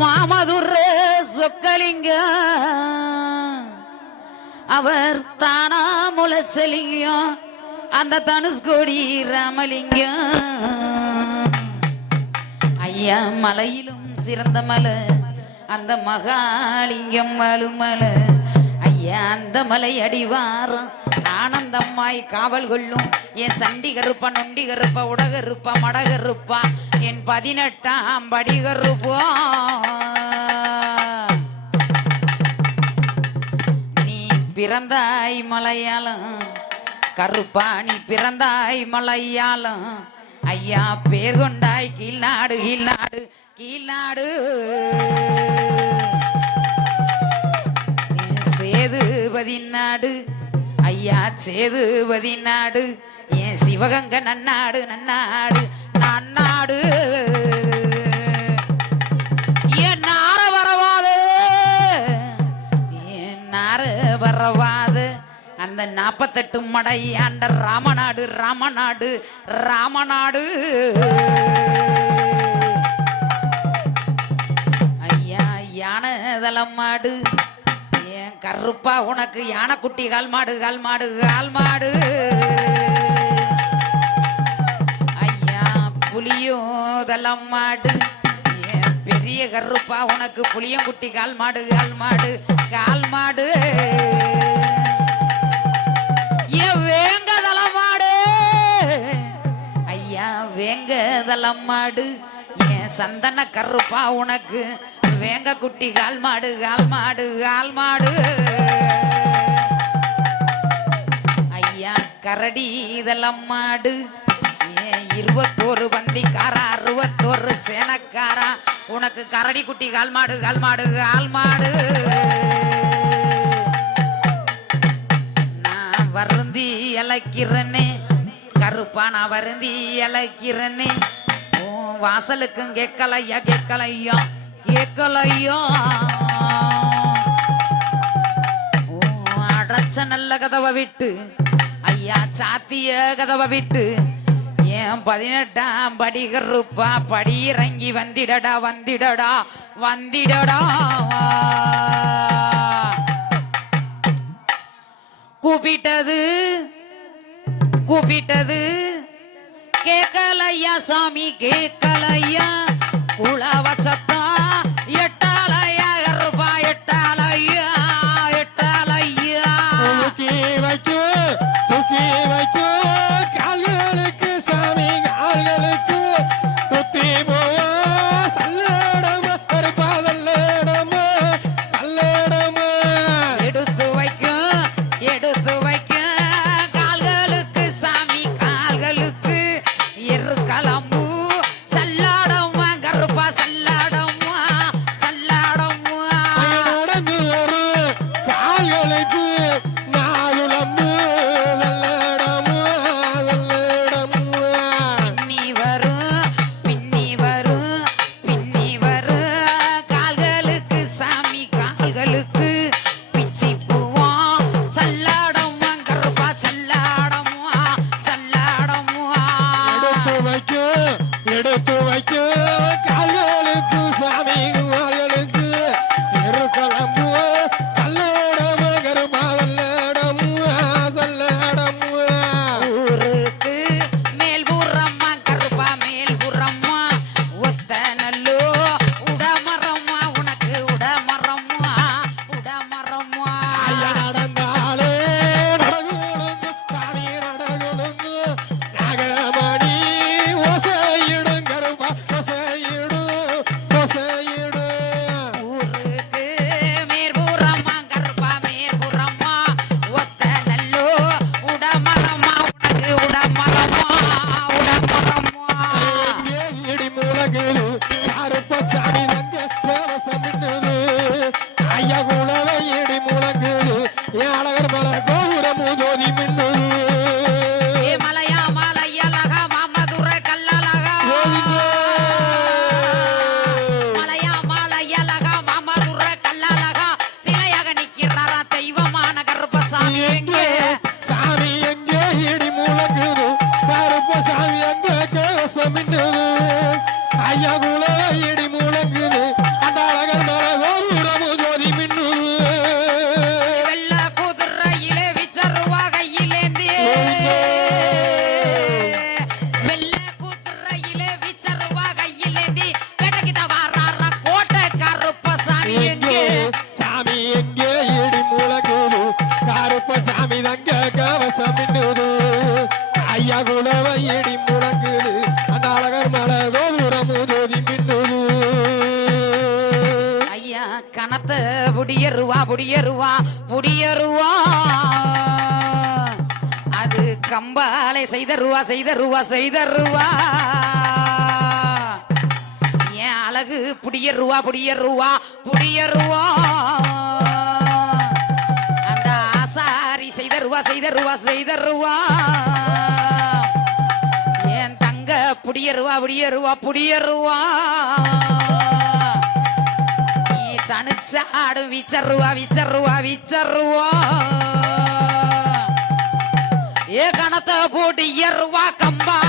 மாமதுர சொக்கலிங்க. அவர் தானா முளைச்சலிங்கம் அந்த தனுஷ்கோடி ராமலிங்கம் ஐயா மலையிலும் சிறந்த மலை அந்த மகாலிங்கம் மலுமலை ஐயா அந்த மலை அடிவாரம் ஆனந்தம்மாய் காவல் கொள்ளும். என் சண்டி கருப்பா நொண்டி கருப்பா உடகருப்பா மடகருப்பா பதினெட்டாம் படி கருப்பா நீ பிறந்தாய் மலையாளம் கருப்பா நீ பிறந்தாய் மலையாளம். ஐயா பேர் கொண்டாய் கீழ்நாடு கீழ்நாடு கீழ்நாடு. சேதுபதி நாடு ஐயா சேதுபதி நாடு. என் சிவகங்க நன்னாடு நன்னாடு நன்னாடு. அந்த நாற்பத்தெட்டு மடை ஆண்ட ராமநாடு ராமநாடு ராமநாடு. ஐயா யானை மாடு. என் கருப்பா உனக்கு யானைக்குட்டி கால் மாடு கால் மாடு கால் மாடு. ஐயா புளியும் மாடு. என் பெரிய கருப்பா உனக்கு புளியங்குட்டி கால் மாடு கால் மாடு கால் மாடு. வேங்கதல மாடு. ஏன் சந்தன கருப்பா உனக்கு. வேங்க குட்டி கால் மாடு கால் மாடு கால் மாடு. ஐயா கரடி இதெல்லாம் மாடு. ஏன் இருபத்தோரு பந்திக்காரா அறுபத்தோரு சேனக்காரா? உனக்கு கரடி குட்டி கால் மாடு கால் மாடு கால் மாடு. நான் வருந்தி இழைக்கிறேனே. கருப்பா நான் வருந்தி இழைக்கிறேனே. வாசலுக்கும் கேட்கலையா கேட்கலையா கேட்கலையா? அடைச்ச நல்ல கதவை விட்டு ஐயா சாத்திய கதவை விட்டு ஏன் பதினெட்டாம் படிகருப்பா படி இறங்கி வந்திடடா வந்திடடா வந்திடடா? கூப்பிட்டது கூப்பிட்டது கேட்கலையா சாமி கேட்கலையா உழவ சத்தம் எடுத்து வைக்கும் தேசம் மின்னுது ஐயா குலவை இடி முழங்குது. அந்த அழகர் மலர் கோதுரம் ஜோதி மின்னுது. ஐயா கணத்தை புடியருவா புடியருவா புடியருவா அது கம்பாலை செய்தருவா செய்தருவா செய்தருவா. என் அழகு புடியருவா புடியருவா புடியருவா செய்தருவா செய்தருவா. செய்தருவா ஏன் தங்க புடியருவா புடியருவா புடியருவா. நீ தனிச்சாடு விச்சருவா விச்சருவா விச்சருவா. ஏ கணத்தை போட்டு எருவா கம்பா.